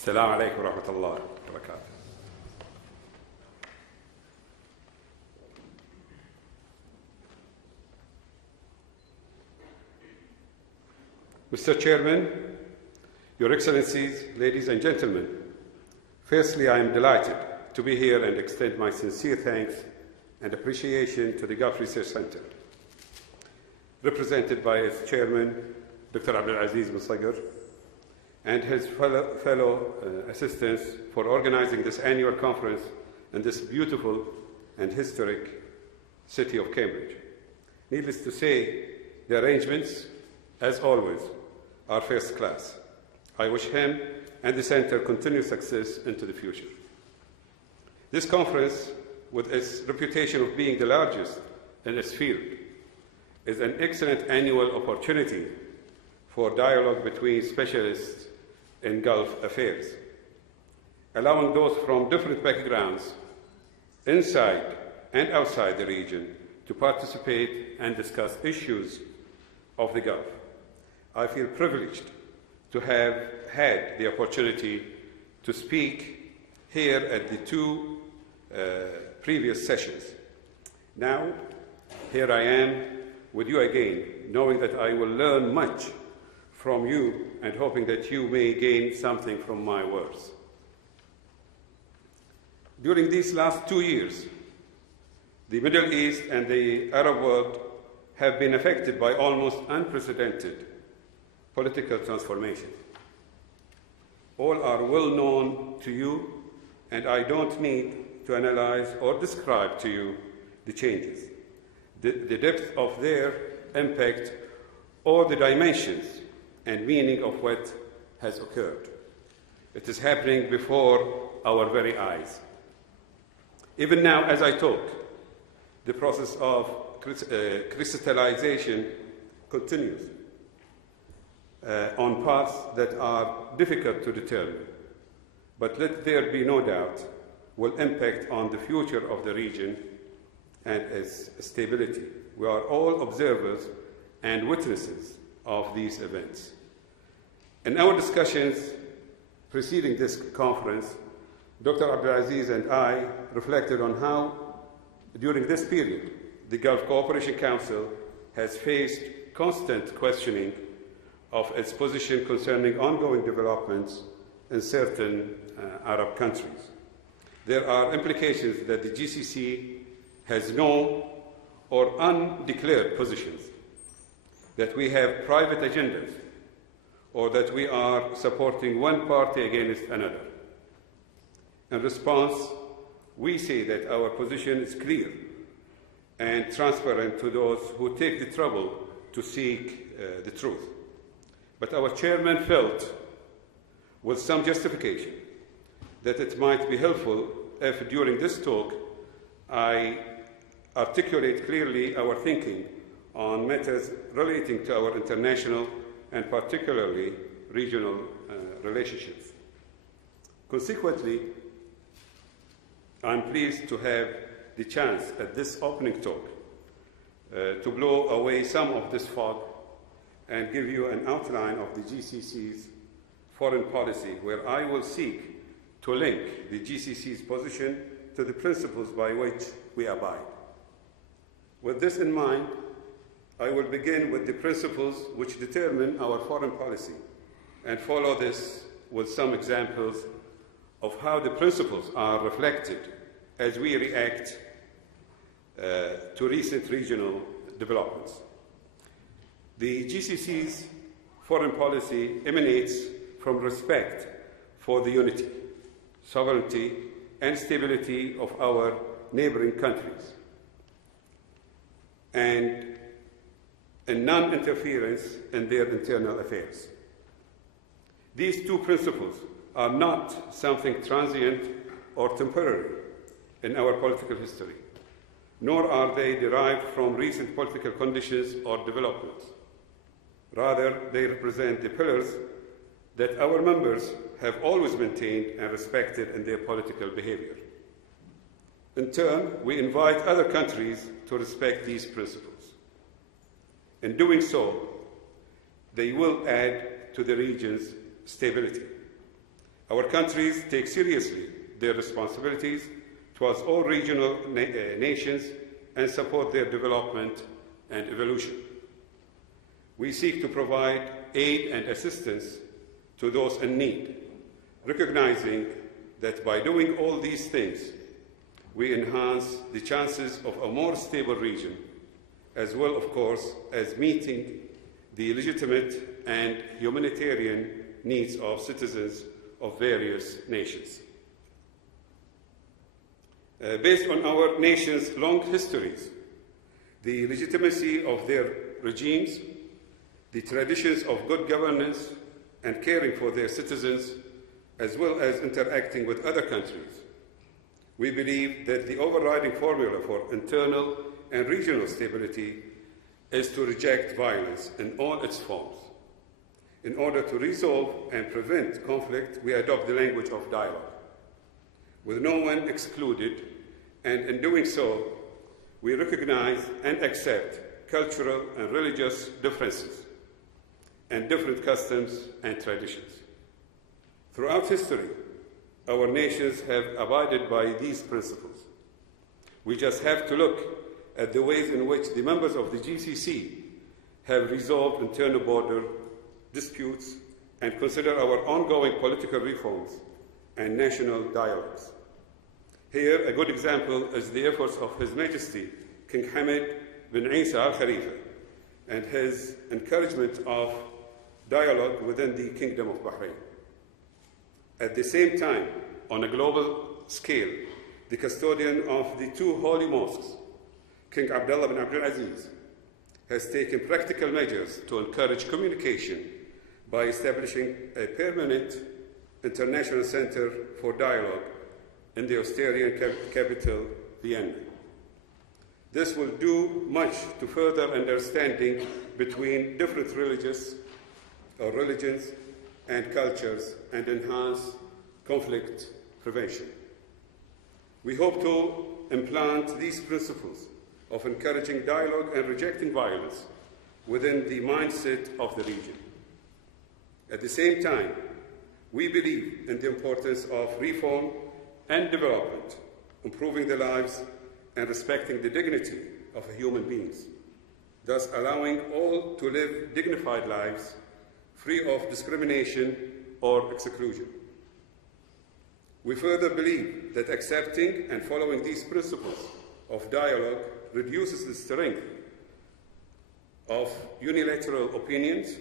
السلام عليكم ورحمة الله وبركاته. Mr. Chairman, Your Excellencies, ladies and gentlemen, firstly, I am delighted to be here and extend my sincere thanks and appreciation to the Gulf Research Center, represented by its chairman, Dr. Abdul Latif and his fellow assistants for organizing this annual conference in this beautiful and historic city of Cambridge. Needless to say, the arrangements, as always, are first class. I wish him and the Center continued success into the future. This conference, with its reputation of being the largest in its field, is an excellent annual opportunity for dialogue between specialists in Gulf affairs, allowing those from different backgrounds inside and outside the region to participate and discuss issues of the Gulf. I feel privileged to have had the opportunity to speak here at the two previous sessions. Now, here I am with you again, knowing that I will learn much from you and hoping that you may gain something from my words. During these last 2 years, the Middle East and the Arab world have been affected by almost unprecedented political transformation. All are well known to you, and I don't need to analyze or describe to you the changes, the depth of their impact, or the dimensions and meaning of what has occurred. It is happening before our very eyes. Even now, as I talk, the process of crystallization continues on paths that are difficult to determine, but let there be no doubt will impact on the future of the region and its stability. We are all observers and witnesses of these events. In our discussions preceding this conference, Dr. Abdulaziz and I reflected on how, during this period, the Gulf Cooperation Council has faced constant questioning of its position concerning ongoing developments in certain Arab countries. There are implications that the GCC has no or undeclared positions, that we have private agendas, or that we are supporting one party against another. In response, we say that our position is clear and transparent to those who take the trouble to seek the truth. But our chairman felt, with some justification, that it might be helpful if during this talk I articulate clearly our thinking on matters relating to our international and particularly regional relationships. Consequently, I'm pleased to have the chance at this opening talk to blow away some of this fog and give you an outline of the GCC's foreign policy, where I will seek to link the GCC's position to the principles by which we abide. With this in mind, I will begin with the principles which determine our foreign policy and follow this with some examples of how the principles are reflected as we react to recent regional developments. The GCC's foreign policy emanates from respect for the unity, sovereignty, and stability of our neighboring countries, and non-interference in their internal affairs. These two principles are not something transient or temporary in our political history, nor are they derived from recent political conditions or developments. Rather, they represent the pillars that our members have always maintained and respected in their political behavior. In turn, we invite other countries to respect these principles. In doing so, they will add to the region's stability. Our countries take seriously their responsibilities towards all regional nations and support their development and evolution. We seek to provide aid and assistance to those in need, recognizing that by doing all these things, we enhance the chances of a more stable region, as well, of course, as meeting the legitimate and humanitarian needs of citizens of various nations. Based on our nation's long histories, the legitimacy of their regimes, the traditions of good governance and caring for their citizens, as well as interacting with other countries, we believe that the overriding formula for internal and regional stability is to reject violence in all its forms. In order to resolve and prevent conflict, we adopt the language of dialogue, with no one excluded, and in doing so, we recognize and accept cultural and religious differences and different customs and traditions. Throughout history, our nations have abided by these principles. We just have to look at the ways in which the members of the GCC have resolved internal border disputes and consider our ongoing political reforms and national dialogues. Here, a good example is the efforts of His Majesty King Hamad bin Isa Al Khalifa and his encouragement of dialogue within the Kingdom of Bahrain. At the same time, on a global scale, the custodian of the two holy mosques, King Abdullah bin Abdul Aziz, has taken practical measures to encourage communication by establishing a permanent international center for dialogue in the Austrian capital, Vienna. This will do much to further understanding between different religions and cultures and enhance conflict prevention. We hope to implant these principles of encouraging dialogue and rejecting violence within the mindset of the region. At the same time, we believe in the importance of reform and development, improving the lives and respecting the dignity of human beings, thus allowing all to live dignified lives free of discrimination or exclusion. We further believe that accepting and following these principles of dialogue reduces the strength of unilateral opinions,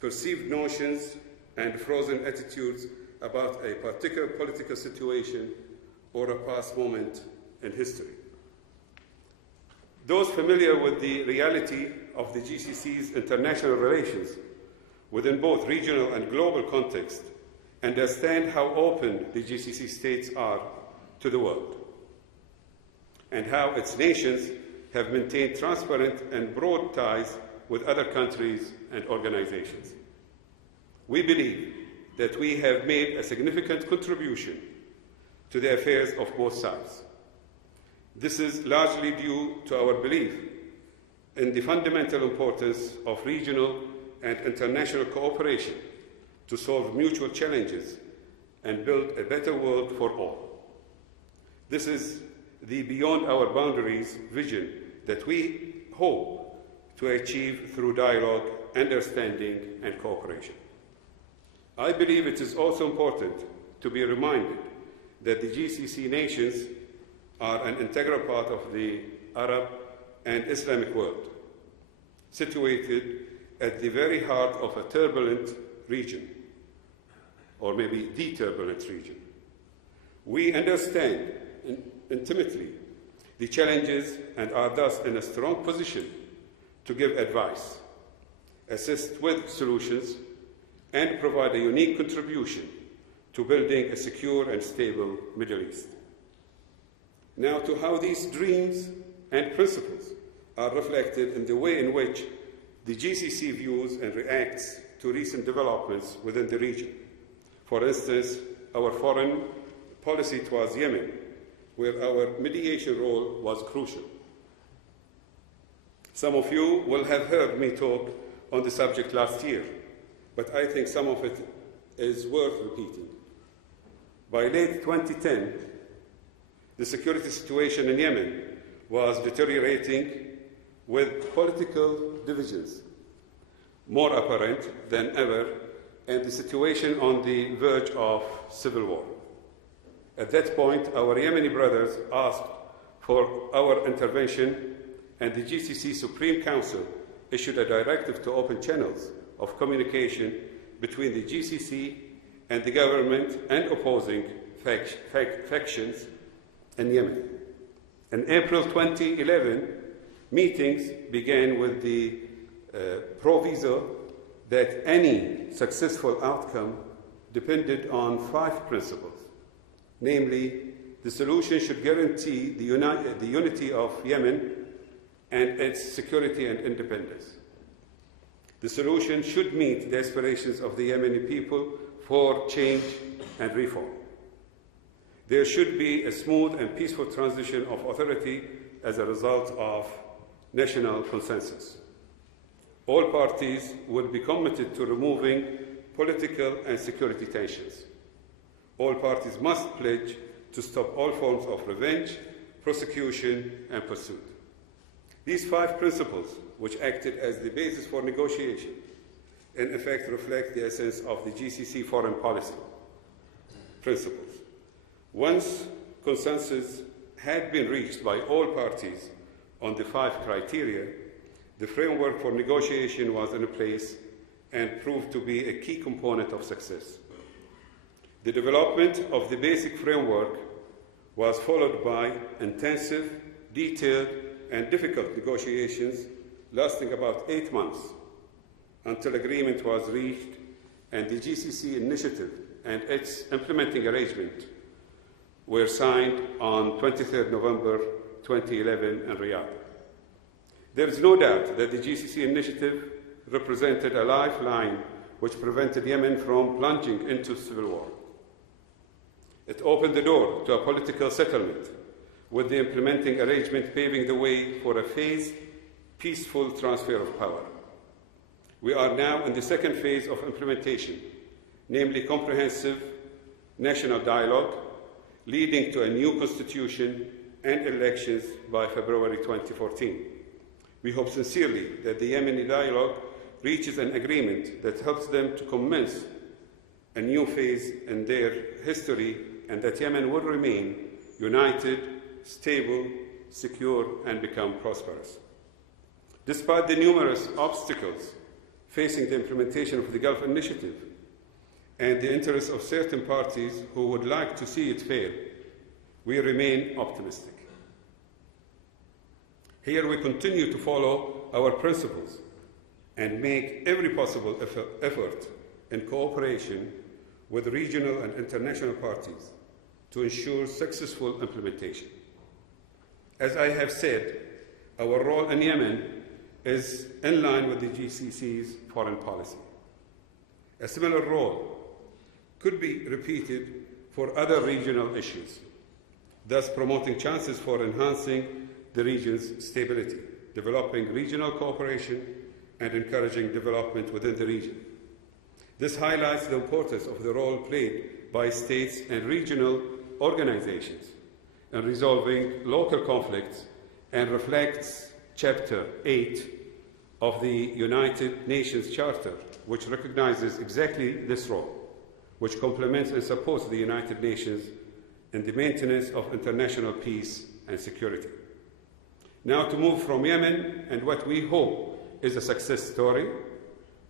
perceived notions, and frozen attitudes about a particular political situation or a past moment in history. Those familiar with the reality of the GCC's international relations within both regional and global context understand how open the GCC states are to the world and how its nations have maintained transparent and broad ties with other countries and organizations. We believe that we have made a significant contribution to the affairs of both sides. This is largely due to our belief in the fundamental importance of regional and international cooperation to solve mutual challenges and build a better world for all. This is the beyond our boundaries vision that we hope to achieve through dialogue, understanding, and cooperation. I believe it is also important to be reminded that the GCC nations are an integral part of the Arab and Islamic world, situated at the very heart of a turbulent region, or maybe the turbulent region. We understand intimately the challenges and are thus in a strong position to give advice, assist with solutions, and provide a unique contribution to building a secure and stable Middle East. Now to how these dreams and principles are reflected in the way in which the GCC views and reacts to recent developments within the region. For instance, our foreign policy towards Yemen, where our mediation role was crucial. Some of you will have heard me talk on the subject last year, but I think some of it is worth repeating. By late 2010, the security situation in Yemen was deteriorating, with political divisions more apparent than ever and the situation on the verge of civil war. At that point, our Yemeni brothers asked for our intervention, and the GCC Supreme Council issued a directive to open channels of communication between the GCC and the government and opposing factions in Yemen. In April 2011, meetings began with the proviso that any successful outcome depended on 5 principles. Namely, the solution should guarantee the unity of Yemen and its security and independence. The solution should meet the aspirations of the Yemeni people for change and reform. There should be a smooth and peaceful transition of authority as a result of national consensus. All parties would be committed to removing political and security tensions. All parties must pledge to stop all forms of revenge, prosecution, and pursuit. These 5 principles, which acted as the basis for negotiation, in effect reflect the essence of the GCC foreign policy principles. Once consensus had been reached by all parties on the 5 criteria, the framework for negotiation was in place and proved to be a key component of success. The development of the basic framework was followed by intensive, detailed, and difficult negotiations lasting about 8 months until agreement was reached and the GCC initiative and its implementing arrangement were signed on 23 November 2011 in Riyadh. There is no doubt that the GCC initiative represented a lifeline which prevented Yemen from plunging into civil war. It opened the door to a political settlement, with the implementing arrangement paving the way for a phased, peaceful transfer of power. We are now in the second phase of implementation, namely comprehensive national dialogue, leading to a new constitution and elections by February 2014. We hope sincerely that the Yemeni dialogue reaches an agreement that helps them to commence a new phase in their history, and that Yemen will remain united, stable, secure, and become prosperous. Despite the numerous obstacles facing the implementation of the Gulf Initiative and the interests of certain parties who would like to see it fail, we remain optimistic. Here we continue to follow our principles and make every possible effort in cooperation with regional and international parties to ensure successful implementation. As I have said, our role in Yemen is in line with the GCC's foreign policy. A similar role could be repeated for other regional issues, thus promoting chances for enhancing the region's stability, developing regional cooperation, and encouraging development within the region. This highlights the importance of the role played by states and regional organizations in resolving local conflicts and reflects Chapter 8 of the United Nations Charter, which recognizes exactly this role, which complements and supports the United Nations in the maintenance of international peace and security. Now to move from Yemen and what we hope is a success story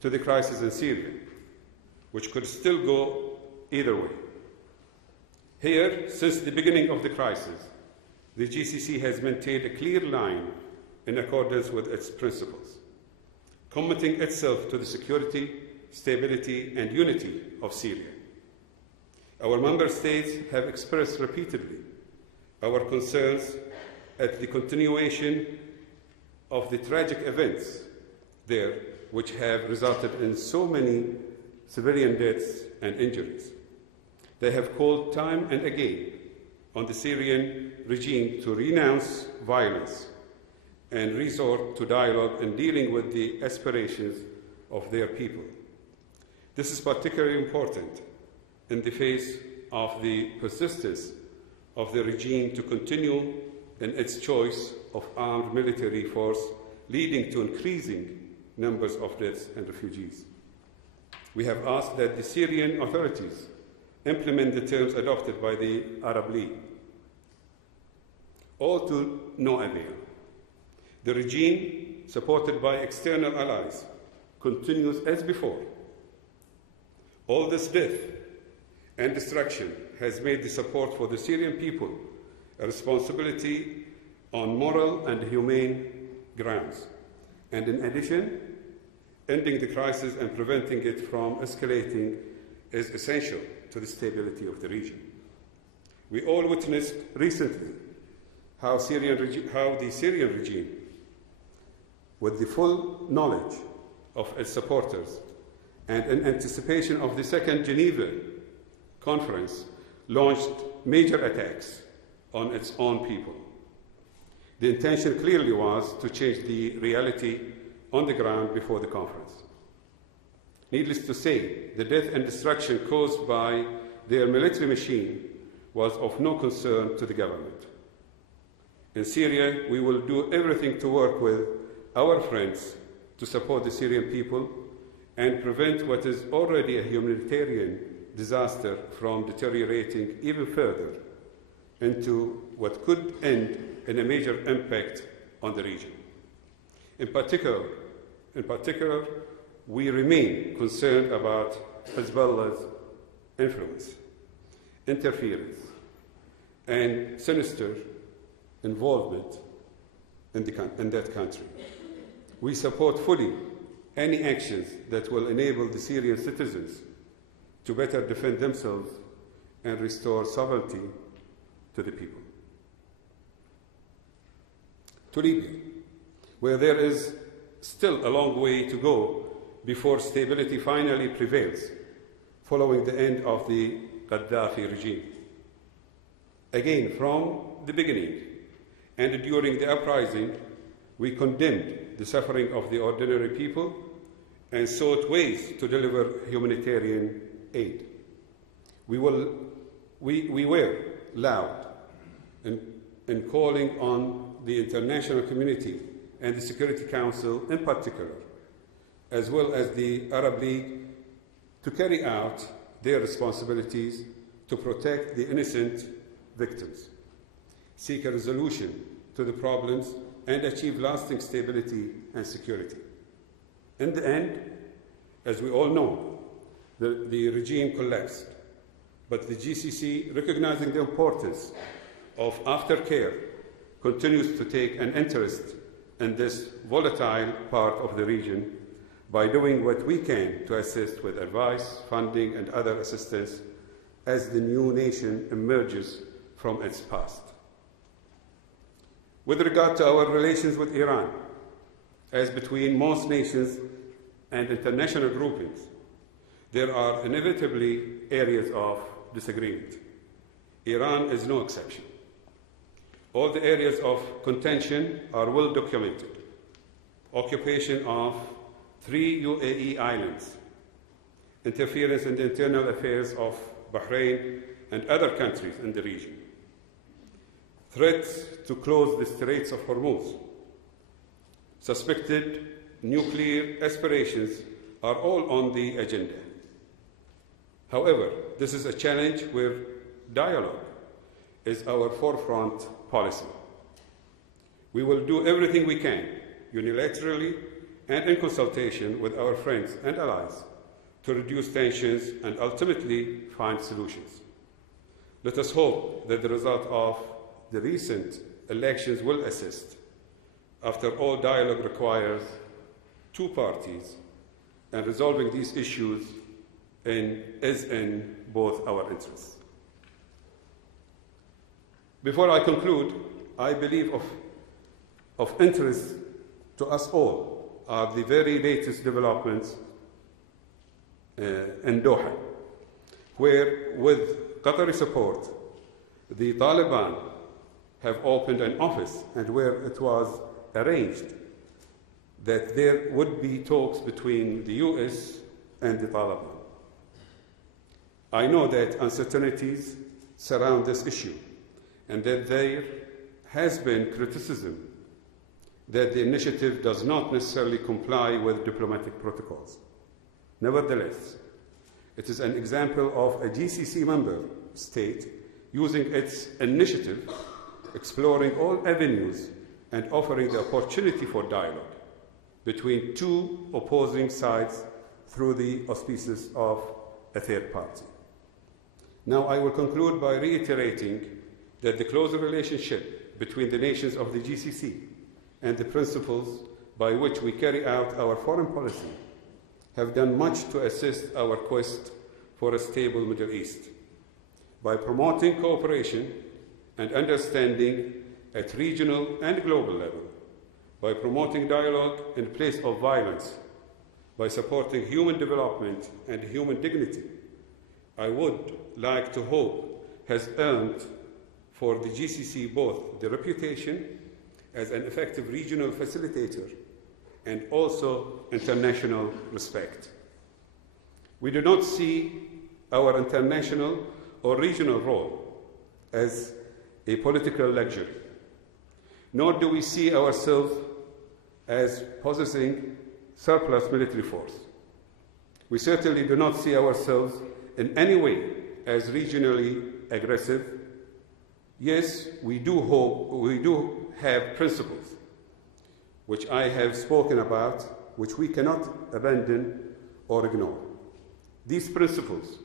to the crisis in Syria, which could still go either way. Here, since the beginning of the crisis, the GCC has maintained a clear line in accordance with its principles, committing itself to the security, stability, and unity of Syria. Our member states have expressed repeatedly our concerns at the continuation of the tragic events there, which have resulted in so many civilian deaths and injuries. They have called time and again on the Syrian regime to renounce violence and resort to dialogue in dealing with the aspirations of their people. This is particularly important in the face of the persistence of the regime to continue in its choice of armed military force, leading to increasing numbers of deaths and refugees. We have asked that the Syrian authorities implement the terms adopted by the Arab League, all to no avail. The regime, supported by external allies, continues as before. All this death and destruction has made the support for the Syrian people a responsibility on moral and humane grounds. And in addition, ending the crisis and preventing it from escalating is essential to the stability of the region. We all witnessed recently how the Syrian regime, with the full knowledge of its supporters and in anticipation of the Second Geneva Conference, launched major attacks on its own people. The intention clearly was to change the reality on the ground before the conference. Needless to say, the death and destruction caused by their military machine was of no concern to the government. In Syria, we will do everything to work with our friends to support the Syrian people and prevent what is already a humanitarian disaster from deteriorating even further into what could end in a major impact on the region. In particular, we remain concerned about Hezbollah's influence, interference, and sinister involvement in that country. We support fully any actions that will enable the Syrian citizens to better defend themselves and restore sovereignty to the people. To Libya, where there is still a long way to go before stability finally prevails following the end of the Gaddafi regime. Again, from the beginning and during the uprising, we condemned the suffering of the ordinary people and sought ways to deliver humanitarian aid. We were loud in calling on the international community and the Security Council in particular, as well as the Arab League, to carry out their responsibilities to protect the innocent victims, seek a resolution to the problems, and achieve lasting stability and security. In the end, as we all know, the regime collapsed, but the GCC, recognizing the importance of aftercare, continues to take an interest in this volatile part of the region by doing what we can to assist with advice, funding, and other assistance as the new nation emerges from its past. With regard to our relations with Iran, as between most nations and international groupings, there are inevitably areas of disagreement. Iran is no exception. All the areas of contention are well documented. Occupation of 3 UAE islands, interference in the internal affairs of Bahrain and other countries in the region, threats to close the Straits of Hormuz, suspected nuclear aspirations are all on the agenda. However, this is a challenge where dialogue is our forefront policy. We will do everything we can, unilaterally and in consultation with our friends and allies, to reduce tensions and ultimately find solutions. Let us hope that the result of the recent elections will assist. After all, dialogue requires two parties, and resolving these issues is in both our interests. Before I conclude, I believe of interest to us all are the very latest developments in Doha, where, with Qatari support, the Taliban have opened an office and where it was arranged that there would be talks between the US and the Taliban. I know that uncertainties surround this issue and that there has been criticism that the initiative does not necessarily comply with diplomatic protocols. Nevertheless, it is an example of a GCC member state using its initiative, exploring all avenues and offering the opportunity for dialogue between two opposing sides through the auspices of a third party. Now, I will conclude by reiterating that the closer relationship between the nations of the GCC and the principles by which we carry out our foreign policy have done much to assist our quest for a stable Middle East. By promoting cooperation and understanding at regional and global level, by promoting dialogue in place of violence, by supporting human development and human dignity, I would like to hope has earned for the GCC both the reputation as an effective regional facilitator and also international respect. We do not see our international or regional role as a political luxury, nor do we see ourselves as possessing surplus military force. We certainly do not see ourselves in any way as regionally aggressive. Yes, we do have principles, which I have spoken about, which we cannot abandon or ignore. These principles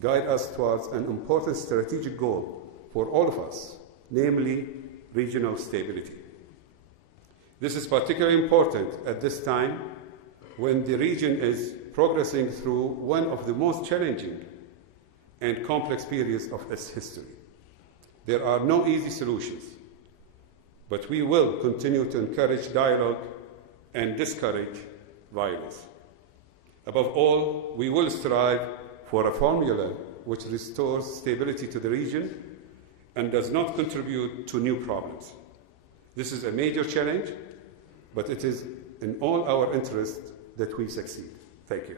guide us towards an important strategic goal for all of us, namely regional stability. This is particularly important at this time when the region is progressing through one of the most challenging and complex periods of its history. There are no easy solutions, but we will continue to encourage dialogue and discourage violence. Above all, we will strive for a formula which restores stability to the region and does not contribute to new problems. This is a major challenge, but it is in all our interest that we succeed. Thank you.